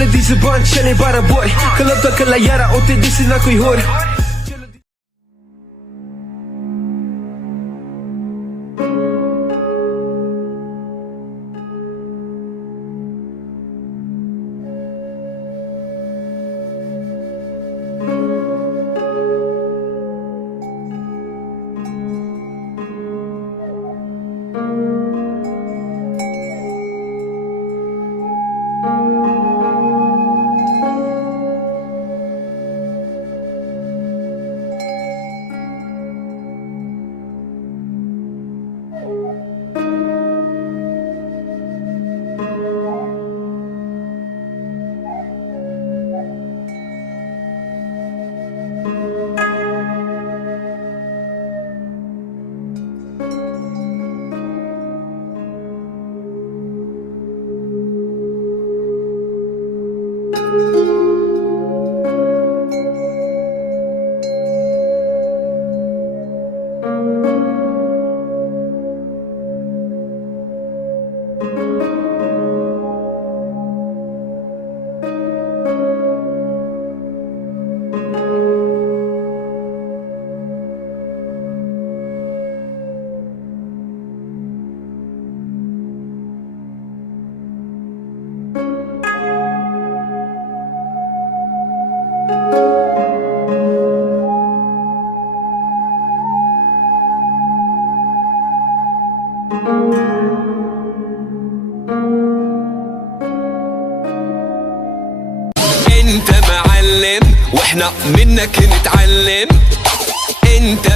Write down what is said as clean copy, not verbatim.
Chiller diese band, chiller bara boy. Kalap da kalayara, ote disi na koi hor. انت معلم واحنا منك نتعلم. انت